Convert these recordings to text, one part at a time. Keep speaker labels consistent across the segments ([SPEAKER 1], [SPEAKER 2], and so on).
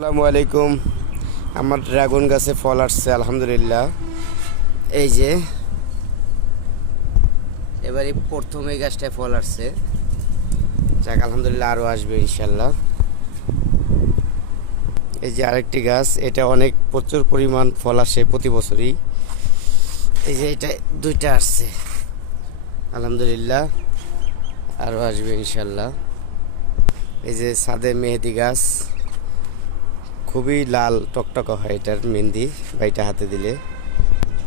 [SPEAKER 1] আসসালামু আলাইকুম। আমার ড্রাগন গাছে ফল আসছে, আলহামদুলিল্লাহ। এই যে, এবারে প্রথম এই গাছটায় ফল আসছে। যাক, আলহামদুলিল্লাহ আরও আসবে ইনশাল্লাহ এই যে আরেকটি গাছ, এটা অনেক প্রচুর পরিমাণ ফল আসে প্রতি বছরই। এই যে, এটা দুইটা আসছে। আলহামদুলিল্লাহ, আরও আসবে ইনশাল্লাহ এই যে সাদে মেহেদি গাছ। খুবই লাল টকটকা হয় এটার মেহেন্দি বা এটা হাতে দিলে।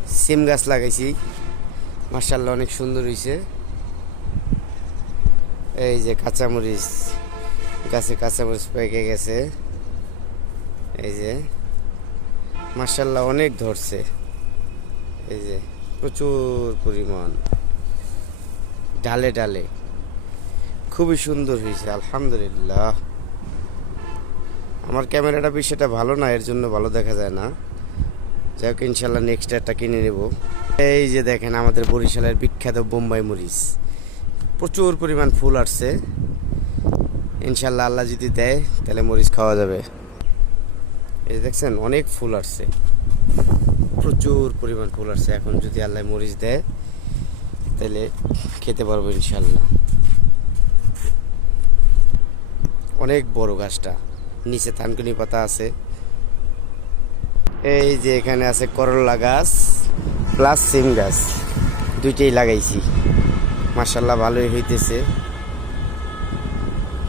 [SPEAKER 1] সিম গাছ লাগাইছি। মার্শাল্লাহ অনেক সুন্দর হয়েছে এই যে কাঁচামরিচ, গাছে কাঁচামরিচ পেকে গেছে। এই যে মার্শাল্লাহ অনেক ধরছে। এই যে, প্রচুর পরিমাণ। ডালে ডালে। খুবই সুন্দর হয়েছে আলহামদুলিল্লাহ। আমার ক্যামেরাটা বিষয়টা ভালো না, এর জন্য ভালো দেখা যায় না। যাই হোক, ইনশাল্লাহ নেক্সট একটা কিনে নেব। এই যে দেখেন, আমাদের বরিশালের বিখ্যাত বোম্বাই মরিচ। প্রচুর পরিমাণ ফুল আসছে। ইনশাল্লাহ আল্লাহ যদি দেয়, তাহলে মরিচ খাওয়া যাবে। এই দেখছেন, অনেক ফুল আসছে। প্রচুর পরিমাণ ফুল আসছে। এখন যদি আল্লাহ মরিচ দেয়, তাহলে খেতে পারব ইনশাল্লাহ। অনেক বড় গাছটা। নিচে থানকুনি পাতা আছে। এই যে এখানে আছে করলা গাছ প্লাস সিম গাছ, দুইটাই লাগাইছি। মার্শাল্লাহ ভালোই হইতেছে।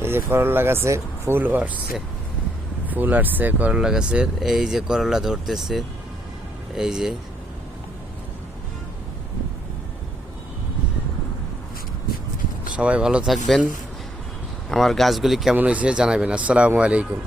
[SPEAKER 1] এই যে করলা গাছে ফুল আসছে ফুল আসছে করলা গাছের। এই যে করলা ধরতেছে, এই যে। সবাই ভালো থাকবেন। আমার গাছগুলি কেমন হয়েছে জানাবেন। আসসালামু আলাইকুম।